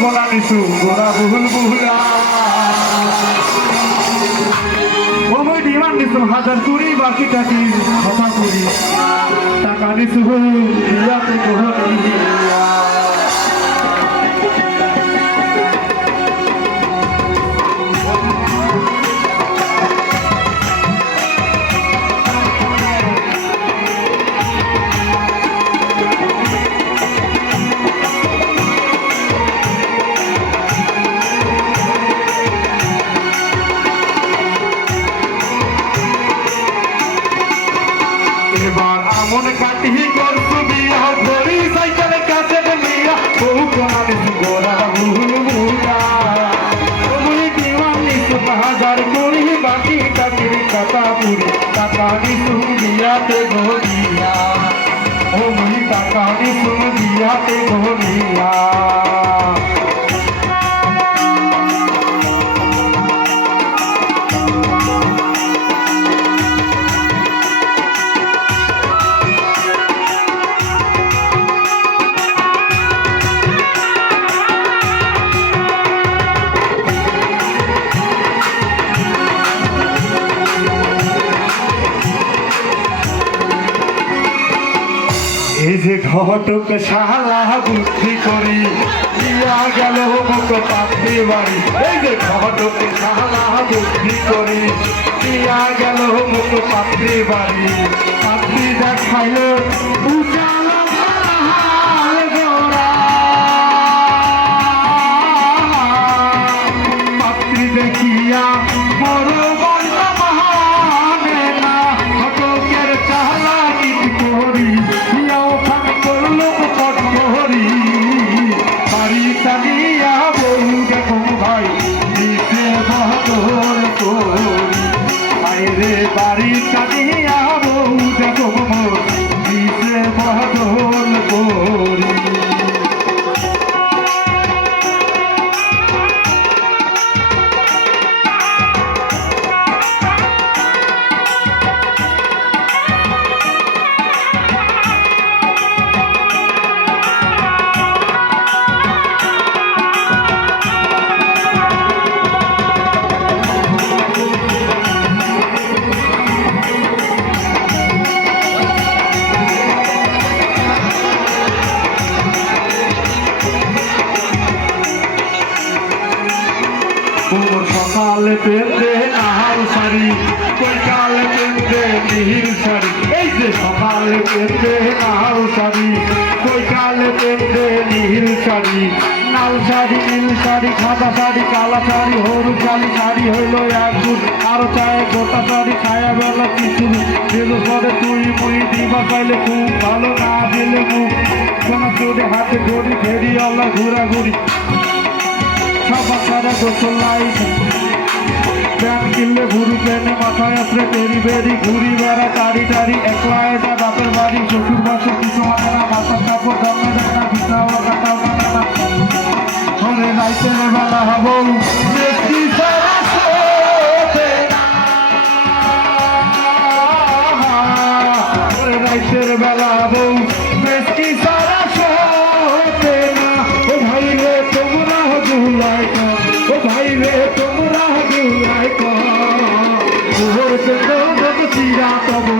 বলা নিছু গোলা বহুল বহুলা ও মই ডিমান্ড নিছু হাজার কুড়ি বাকি টাকি কথা কুড়ি টাকা নিছু ইয়াতে গহনি আমন কাটি করছু বিয়া ধরি সাইকেলে কাছে মিয়া বহু কোনালি গোরা বহুল বহুলা ওই দিওয়ানি সুত হাজার কুড়ি বাকি টাকির কথা পুরি টাকা নিছু বিয়াতে গড়িয়া ও মুই টাকা নিছু বিয়াতে যে ঘটক শালা বুদ্ধি করি ইয়া গেল মুখ পাখি বাড়ি। এই যে ঘটক শালা বুদ্ধি করি ইয়া গেল মুখ পাখি বাড়ি। পাখি দেখাইল বাড়ি চালিয়া সকালে পেতে আহার শাড়ি বৈকালে পেতে মিহির শাড়ি এই যে সকালে পেতে আহার শাড়ি বৈকালে পেতে মিহির শাড়ি লাল শাড়ি নীল শাড়ি সাদা শাড়ি কালা শাড়ি হলুদ শাড়ি শাড়ি হইল এক দুধ আরও চায় গোটা শাড়ি খায়া বেলা কিছু দিল পরে তুই মুই দিবা পাইলে খুব ভালো না দিলে মুখ কোন চোরে হাতে ঘড়ি ফেরি আল্লাহ ঘুরাঘুরি। সবার সারা গোসল লাইট ভুরু প্যানে মাথায় আসলে বেরি বেরি ঘুরি বেড়া টারি টারি একলা এটা বাপের বাড়ি শ্বশুর বাসে চিরা